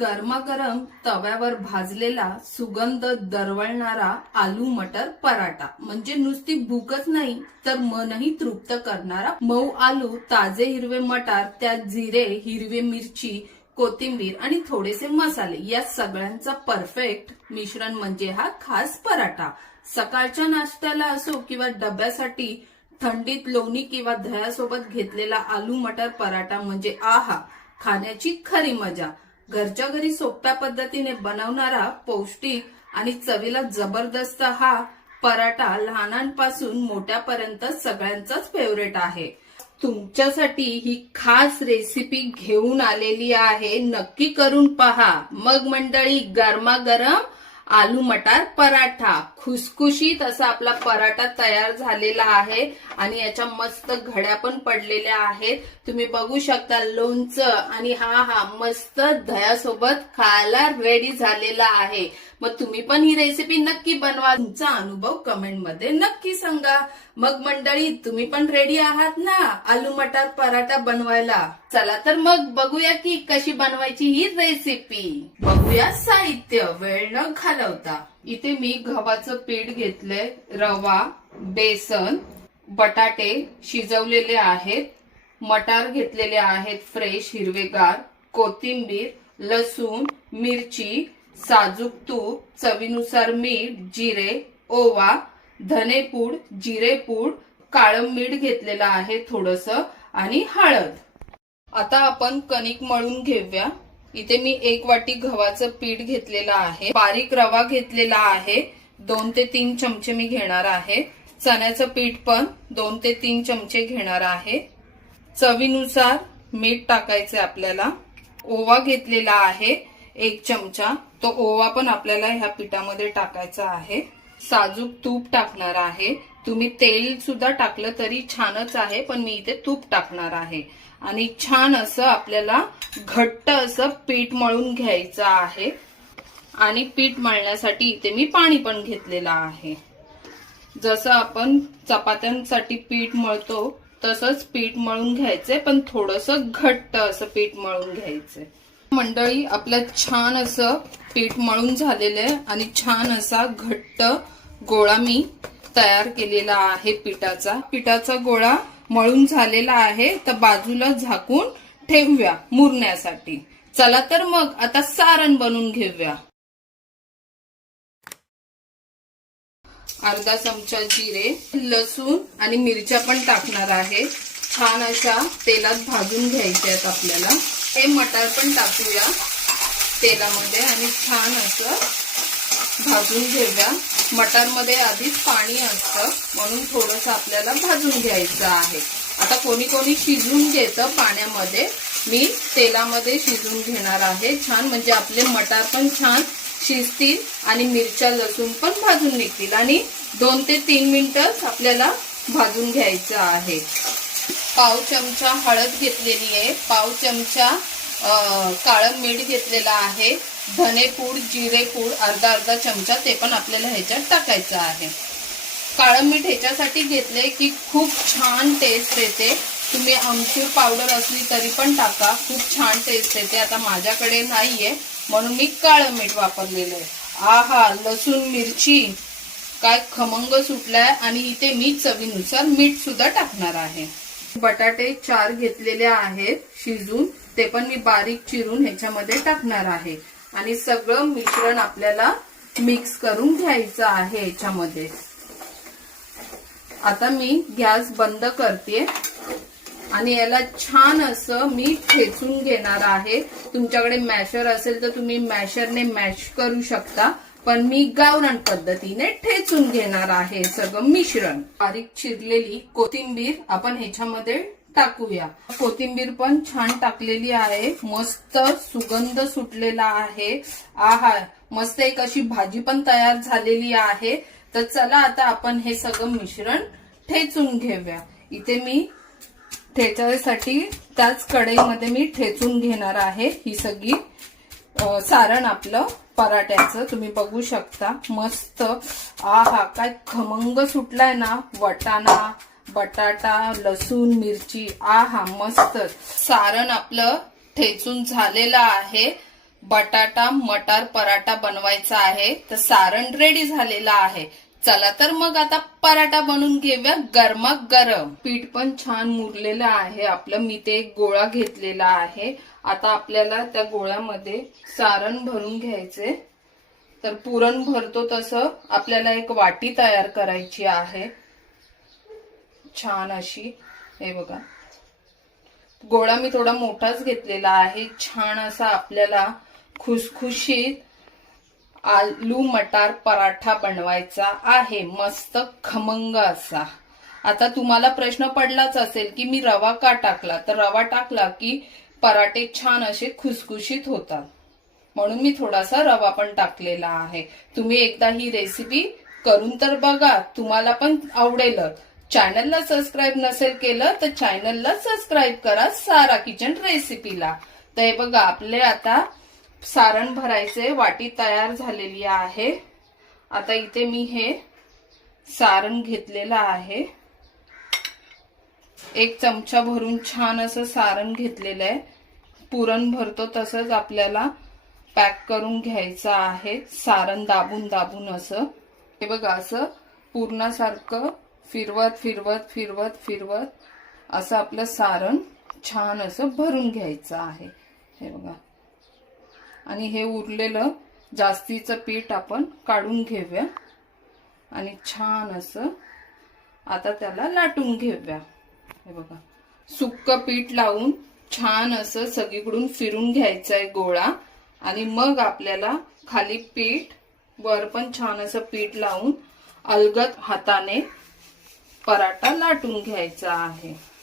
गरमागरम तव्यावर भाजलेला सुगंध दरवळणारा आलू मटर पराठा. म्हणजे नुसती भूकच नाही तर मनही तृप्त करणारा मऊ आलू ताजे हिरवे मटार त्यात जिरे हिरवी मिरची कोथिंबीर आणि थोडेसे मसाले. या सगळ्यांचा परफेक्ट मिश्रण म्हणजे हा खास पराठा. सकाळच्या नाश्त्याला असो किंवा डब्यासाठी थंडीत लोणी किंवा दह्यासोबत घेतलेला आलू मटर पराठा म्हणजे आहा खाण्याची खरी मजा. घरच्या घरी सोप्या पद्धतीने बनवणारा पौष्टिक आणि चवीला जबरदस्त हा पराठा लहानांपासून मोठ्यापर्यंत सगळ्यांचाच फेवरेट आहे. तुमच्यासाठी ही खास रेसिपी घेऊन आलेली आहे. नक्की करून पहा. मग मंडळी गरमागरम आलू मटार पराठा. खुसखुशीत असा आपला पराठा तयार झालेला आहे आणि याच्या मस्त घड्या पण पडलेल्या आहेत. तुम्ही बघू शकता लोणचं आणि हा हा मस्त दह्यासोबत खायला रेडी झालेला आहे. मग तुम्ही पण ही रेसिपी नक्की बनवा. तुमचा अनुभव कमेंटमध्ये नक्की सांगा. मग मंडळी तुम्ही पण रेडी आहात ना? आलू मटार पराठा बनवायला. चला तर मग बघूया की कशी बनवायची ही रेसिपी बघूया साहित्य. वेळ न घालवता. इथे मी गव्हाचं पीठ घेतलंय. रवा बेसन बटाटे शिजवलेले आहेत. मटार घेतलेले आहेत फ्रेश हिरवेगार. कोथिंबीर लसूण मिरची साजूक तूप चवीनुसार मीठ जिरे ओवा धनेपूड जिरेपूड काळं मीठ घेतलेलं आहे थोडस आणि हळद. आता आपण कणिक मळून घेऊया. इथे मी एक वाटी गव्हाचं पीठ घेतलेलं आहे. बारीक रवा घेतलेला आहे. दोन ते तीन चमचे मी घेणार आहे. चण्याचं पीठ पण दोन ते तीन चमचे घेणार आहे. चवीनुसार मीठ टाकायचे आपल्याला. ओवा घेतलेला आहे एक चमचा. तो ओवा पण आपल्याला ह्या पिठामध्ये टाकायचा आहे. साजूक तूप टाकणार आहे. तुम्ही तेल सुद्धा टाकलं तरी छानच आहे पण मी इथे तूप टाकणार आहे. आणि छान असं आपल्याला घट्ट असं पीठ मळून घ्यायचं आहे. आणि पीठ मळण्यासाठी इथे मी पाणी पण घेतलेलं आहे. जसं आपण चपात्यांसाठी पीठ मळतो तसंच पीठ मळून घ्यायचंय पण थोडस घट्ट असं पीठ मळून घ्यायचंय. मंडळी आपलं छान असं पीठ मळून झालेलं आहे आणि छान असा घट्ट गोळा मी तयार केलेला आहे पिठाचा. पिठाचा गोळा मळून झालेला आहे तर बाजूला झाकून ठेवूया मुरण्यासाठी. चला तर मग आता सारण बनवून घेऊया. अर्धा चमचा जिरे लसूण आणि मिरच्या पण टाकणार आहे. छान अशा तेलात भाजून घ्यायच्या आहेत आपल्याला. हे मटार पण टाकूया तेलामध्ये आणि छान असं भाजून घेऊया. मटारमध्ये आधीच पाणी असतं म्हणून थोडंसं आपल्याला भाजून घ्यायचं आहे. आता कोणी कोणी शिजवून घेतं पाण्यामध्ये. मी तेलामध्ये शिजवून घेणार आहे. छान म्हणजे आपले मटार पण छान शिजतील आणि मिरच्या लसूण पण भाजून निघतील. आणि दोन ते तीन मिनिटं आपल्याला भाजून घ्यायचं आहे. पाव चमचा हळद घेतलेली आहे. पाव चमचा काळं मीठ घेतलेलं आहे. धनेपूड जिरेपूड अर्धा अर्धा चमचा ते पण आपल्याला ह्याच्यात टाकायचं आहे. काळं मीठ ह्याच्यासाठी घेतले की खूप छान टेस्ट येते तुम्ही आमचूर पावडर असली तरी पण टाका. खूप छान टेस्ट येते आता माझ्याकडे नाहीये. म्हणून मी काळं मीठ वापरलेलं आहे. आहा लसूण मिरची काय खमंग सुटलाय. आणि इथे मी चवीनुसार मीठ सुद्धा टाकणार आहे. बटाटे चार घेतलेले आहेत शिजून ते पण मी बारीक चिरून ह्याच्यामध्ये टाकणार आहे. आणि सगळं मिश्रण आपल्याला मिक्स करून घ्यायचं आहे ह्याच्यामध्ये. आता मी गॅस बंद करते. आणि याला छान असं मी ठेचून घेणार आहे. तुमच्याकडे मॅशर असेल तर तुम्ही मॅशरने मॅश करू शकता. पण मी गावरान पद्धतीने ठेचून घेणार आहे. सगळं मिश्रण. बारीक चिरलेली कोथिंबीर आपण ह्याच्यामध्ये टाकूया. कोथिंबीर पण छान टाकलेली आहे. मस्त सुगंध सुटलेला आहे. आहा मस्त एक अशी भाजी पण तयार झालेली आहे. तर चला आता आपण हे सगळं मिश्रण ठेचून घेऊया. इथे मी ठेचायसाठी त्याच कढईमध्ये मी ठेचून घेणार आहे. ही सगळी सारण आपलं पराठ्याचं तुम्ही बघू शकता. मस्त. आहा काय खमंग सुटलाय ना. वटाणा बटाटा लसूण मिरची. आहा मस्त. सारण आपलं ठेचून झालेलं आहे. बटाटा मटार पराठा बनवायचा आहे. तर सारण रेडी झालेला आहे. चला तर मग आता पराठा बनवून घेऊया गरमा गरम पीठ पण छान मुरलेलं आहे. आपलं मी ते एक गोळा घेतलेला आहे. आता आपल्याला त्या गोळ्यामध्ये सारण भरून घ्यायचे. तर पुरण भरतो तसं आपल्याला एक वाटी तयार करायची आहे. छान अशी. हे बघा. गोळा मी थोडा मोठाच घेतलेला आहे. छान असा आपल्याला खुसखुशीत आलू मटार पराठा बनवायचा आहे. मस्त खमंग असा. आता तुम्हाला प्रश्न पडलाच असेल की मी रवा का टाकला? तर रवा टाकला की पराठे छान असे खुसखुशीत होतात. म्हणून मी थोडासा रवा पण टाकलेला आहे. तुम्ही एकदा ही रेसिपी करून तर बघा. तुम्हाला पण आवडेल चॅनलला सबस्क्राईब नसेल केलं तर चॅनलला सबस्क्राईब करा सारा किचन रेसिपीला तर हे बघा आपले आता सारण भरायचे वाटी तयार झालेली आहे. आता इथे मी हे सारण घेतलेलं आहे. एक चमचा भरून छान असं सारण घेतलेलं आहे. पुरण भरतो तसंच आपल्याला पॅक करून घ्यायचं आहे. सारण दाबून दाबून असं. हे बघा असं पूर्णासारखं फिरवत फिरवत फिरवत फिरवत असं आपलं सारण छान असं भरून घ्यायचं आहे. हे बघा. आणि हे उरलेलं जास्तीचं पीठ आपण काढून घेऊया. आणि छान असं आता त्याला लाटून घेऊया. हे बघा. सुक्क पीठ लावून छान असं सगळीकडून फिरून घ्यायचं आहे गोळा. आणि मग आपल्याला खाली पीठ वर पण छान असं पीठ लावून अलगद हाताने पराठा लाटून घ्यायचा आहे.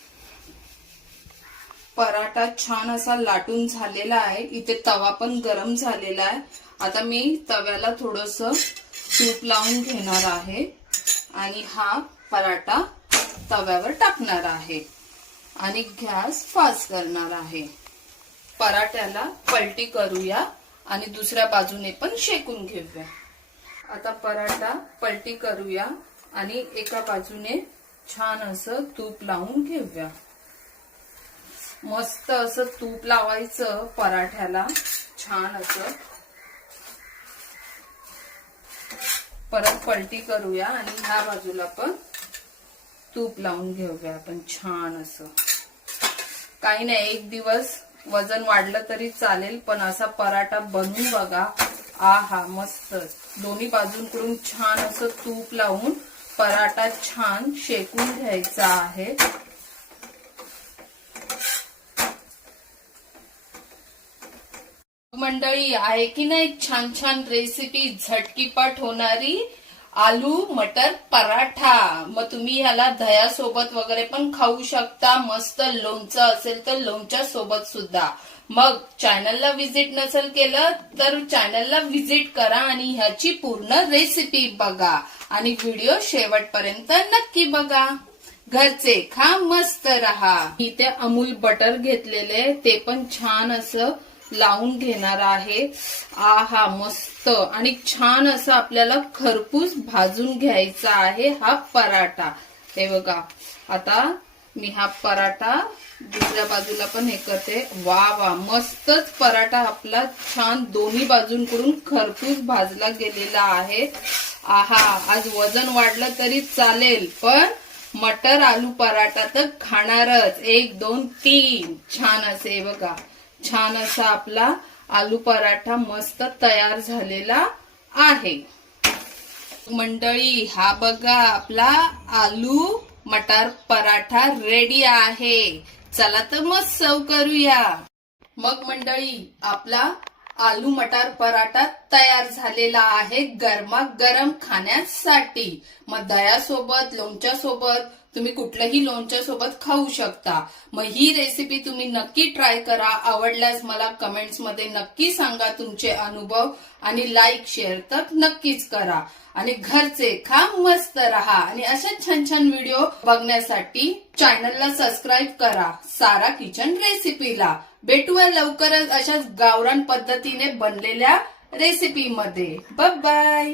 पराठा छान असा लाटून झालेला आहे. इथे तवा पण गरम झालेला आहे. आता मी तव्याला थोडस तूप लावून घेणार आहे. आणि हा पराठा तव्यावर टाकणार आहे. आणि गॅस फास्ट करणार आहे. पराठ्याला पलटी करूया आणि दुसऱ्या बाजूने पण शेकून घेऊया. आता पराठा पलटी करूया आणि एका बाजूने छान असं तूप लावून घेऊया. मस्त असं तूप लावायचं पराठ्याला. छान असं. परत पलटी करूया आणि ह्या बाजूला पण तूप लावून घेऊया आपण. छान असं. काही नाही एक दिवस वजन वाढलं तरी चालेल पण असा पराठा बनवून बघा. आ हा मस्त. दोन्ही बाजूंकडून छान असं तूप लावून पराठा छान शेकून घ्यायचा आहे. मंडळी आहे की नाही छान छान रेसिपी झटकीपट होणारी आलू मटर पराठा. मग तुम्ही ह्याला दह्यासोबत वगैरे पण खाऊ शकता. मस्त लोणचं असेल तर लोणच्या सोबत सुद्धा. मग चॅनलला व्हिजिट नसेल केलं तर चॅनलला व्हिजिट करा आणि ह्याची पूर्ण रेसिपी बघा. आणि व्हिडिओ शेवटपर्यंत नक्की बघा. घरचे खा मस्त रहा. इथे अमूल बटर घेतलेले ते पण छान असं लावून घेणार आहे. आहा मस्त. आणि छान असं आपल्याला खरपूस भाजून घ्यायचा आहे हा पराठा. हे बघा. आता मी हा पराठा दुसऱ्या बाजूला पण हे करते. वा वा. मस्तच पराठा आपला छान दोन्ही बाजूंकडून खरपूस भाजला गेलेला आहे. आहा आज वजन वाढलं तरी चालेल पण मटर आलू पराठा तर खाणारच. एक दोन तीन. छान असे बघा. छान असा आपला आलू पराठा मस्त तयार झालेला आहे. मंडळी हा बघा आपला आलू मटार पराठा रेडी आहे. चला तर मग सर्व करूया. मग मंडळी आपला आलू मटार पराठा तयार झालेला आहे गरमा गरम खाण्यासाठी. मग दह्यासोबत लोणच्यासोबत तुम्ही कुठलंही लोणच्या सोबत खाऊ शकता. मग ही रेसिपी तुम्ही नक्की ट्राय करा. आवडल्यास मला कमेंट्समध्ये नक्की सांगा तुमचे अनुभव आणि लाईक शेअर तर नक्कीच करा. आणि घरचे खा मस्त रहा. आणि अशा छान छान व्हिडिओ बघण्यासाठी चॅनलला सबस्क्राईब करा. सारा किचन रेसिपीला भेटूया लवकरच अशाच गावरान पद्धतीने बनलेल्या रेसिपीमध्ये बाय